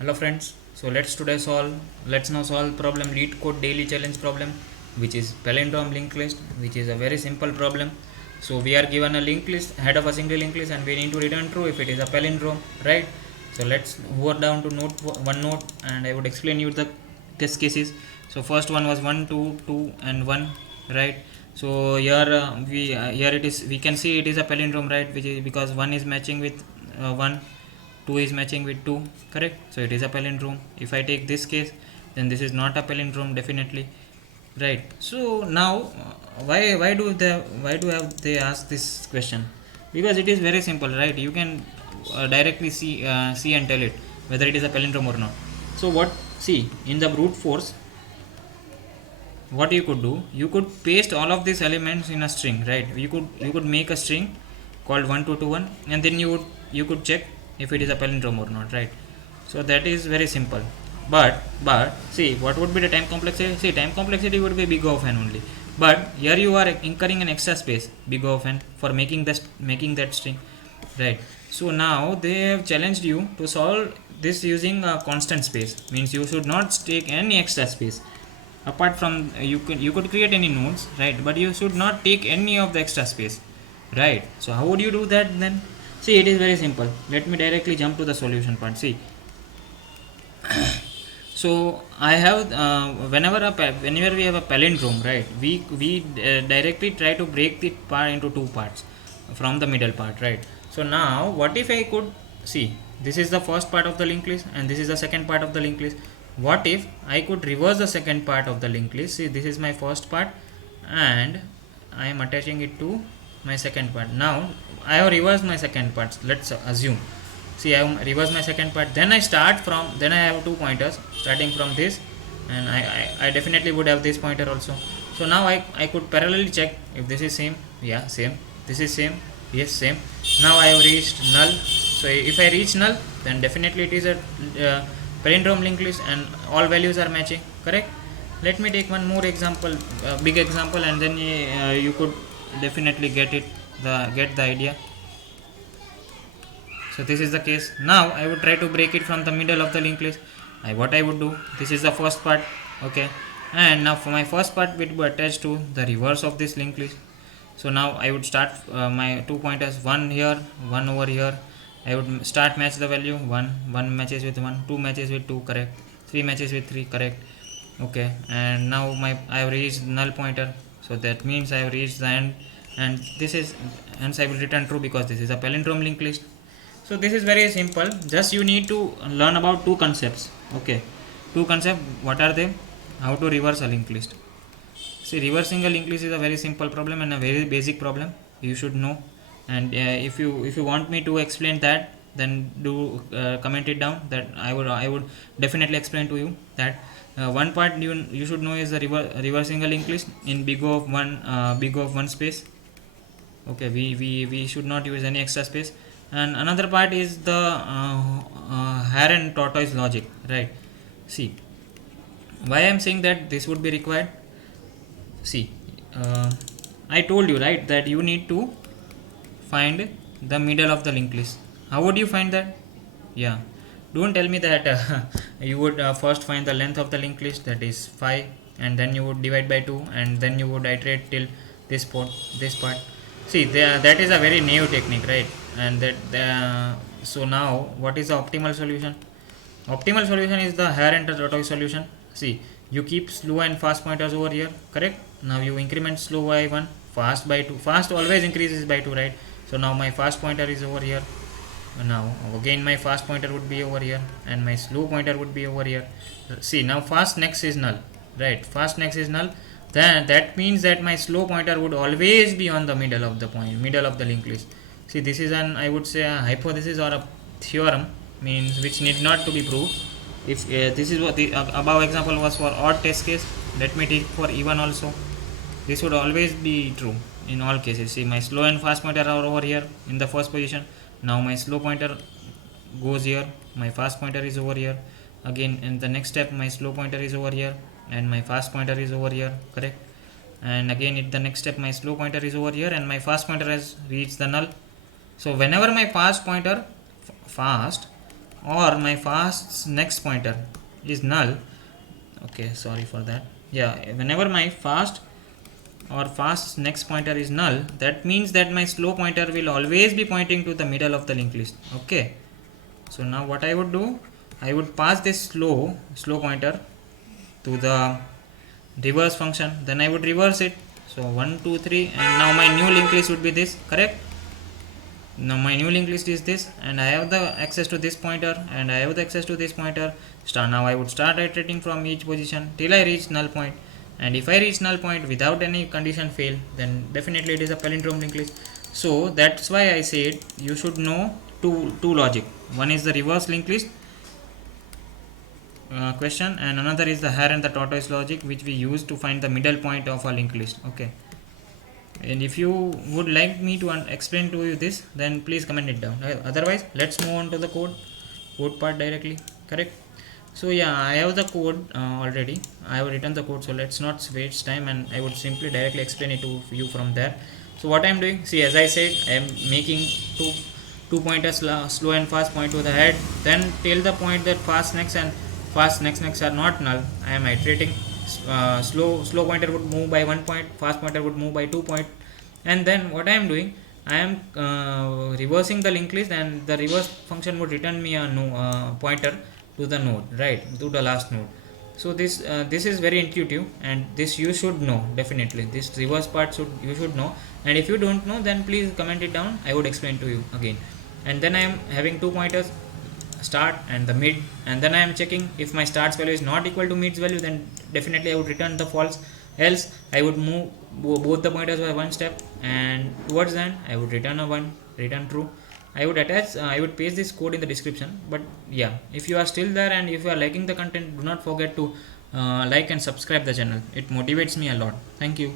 Hello friends, so let's now solve problem Leetcode daily challenge problem, which is palindrome linked list, which is a very simple problem. So we are given a linked list, head of a single linked list, and we need to return true if it is a palindrome, right? So let's hover down to one note, and I would explain you the test cases. So first one was 1 2 2 and 1, right? So here here it is, we can see it is a palindrome, right? Which is because 1 is matching with 1, 2 is matching with 2, correct? So it is a palindrome. If I take this case, then this is not a palindrome, definitely, right? So now why do have they asked this question? Because it is very simple, right? You can directly see and tell it whether it is a palindrome or not. So what, see, in the brute force, what you could do, you could paste all of these elements in a string, right? You could make a string called 1221, and then you could check if it is a palindrome or not, right? So that is very simple. But see, what would be the time complexity? See, time complexity would be big of n only, but here you are incurring an extra space big of n for making that string, right? So now they have challenged you to solve this using a constant space, means you should not take any extra space. Apart from, you could create any nodes, right? But you should not take any of the extra space, right? So how would you do that then? See, it is very simple. Let me directly jump to the solution part. See, so I have whenever we have a palindrome, right, we directly try to break the part into two parts from the middle part, right? So now what if I could see, this is the first part of the linked list and this is the second part of the linked list. What if I could reverse the second part of the linked list? See, this is my first part and I am attaching it to my second part. Now I have reversed my second part, let's assume. See, I have reversed my second part, then I have two pointers starting from this, and I definitely would have this pointer also. So now I could parallelly check if this is same, yeah, same, this is same, yes, same. Now I have reached null. So if I reach null, then definitely it is a palindrome linked list and all values are matching, correct? Let me take one more example, big example, and then you could definitely get the idea. So this is the case. Now I would try to break it from the middle of the linked list. What I would do, this is the first part, okay, and now for my first part will be attached to the reverse of this linked list. So now I would start my two pointers, one here, one over here. I would start match the value, 1 matches with 1, 2 matches with 2, correct, 3 matches with 3, correct, okay. And now I have reached null pointer, so that means I have reached the end, and this is, hence I will return true because this is a palindrome linked list. So this is very simple, just you need to learn about two concepts, okay. Two concepts, what are they? How to reverse a linked list. See, reversing a linked list is a very simple problem and a very basic problem, you should know. And if you want me to explain that, then do comment it down, that I would definitely explain to you that. One part you should know is the reversing a linked list in big of one space, okay. We should not use any extra space. And another part is the hare and tortoise logic, right? See, why I am saying that this would be required. See, I told you, right, that you need to find the middle of the linked list. How would you find that? Yeah, don't tell me that you would first find the length of the linked list, that is 5, and then you would divide by 2, and then you would iterate till this part. See, that is a very new technique, right? And so now what is the optimal solution? Optimal solution is the hare and the tortoise solution. See, you keep slow and fast pointers over here, correct? Now you increment slow by 1, fast by 2. Fast always increases by 2, right? So now my fast pointer is over here. Now again my fast pointer would be over here and my slow pointer would be over here. See, now fast next is null, right? Fast next is null. Then that means that my slow pointer would always be on the middle of the linked list. See, this is an, I would say, a hypothesis or a theorem, means which need not to be proved. If this is what the above example was for odd test case, let me take for even also. This would always be true in all cases. See, my slow and fast pointer are over here in the first position. Now my slow pointer goes here, my fast pointer is over here. Again in the next step my slow pointer is over here and my fast pointer is over here, correct? And again in the next step my slow pointer is over here and my fast pointer has reached the null. So whenever my fast pointer fast or my fast's next pointer is null, okay, sorry for that, yeah, whenever my fast next pointer is null, that means that my slow pointer will always be pointing to the middle of the linked list. Okay, so now what I would do, I would pass this slow pointer to the reverse function, then I would reverse it. So 1 2 3, and now my new linked list would be this, correct? Now my new linked list is this, and I have the access to this pointer, and I have the access to this pointer. Now I would start iterating from each position till I reach null point, and if I reach null point without any condition fail, then definitely it is a palindrome linked list. So that's why I said you should know two logic. One is the reverse linked list question, and another is the hare and the tortoise logic, which we use to find the middle point of a linked list. Okay, and if you would like me to explain to you this, then please comment it down. Otherwise, let's move on to the code part directly, correct? So yeah, I have the code already, I have written the code, so let's not waste time, and I would simply directly explain it to you from there. So what I am doing, see, as I said, I am making two pointers, slow and fast, point to the head, then till the point that fast next and fast next are not null, I am iterating. Slow pointer would move by 1 point, fast pointer would move by 2 point, and then what I am doing, I am reversing the linked list, and the reverse function would return me a pointer to the node, right, to the last node. So this is very intuitive, and this you should know, definitely this reverse part you should know, and if you don't know, then please comment it down, I would explain to you again. And then I am having two pointers, start and the mid, and then I am checking if my starts value is not equal to mid's value, then definitely I would return the false, else I would move both the pointers by one step, and towards the end I would return a 1, return true. I would attach I would paste this code in the description. But yeah, if you are still there and if you are liking the content, do not forget to like and subscribe the channel, it motivates me a lot. Thank you.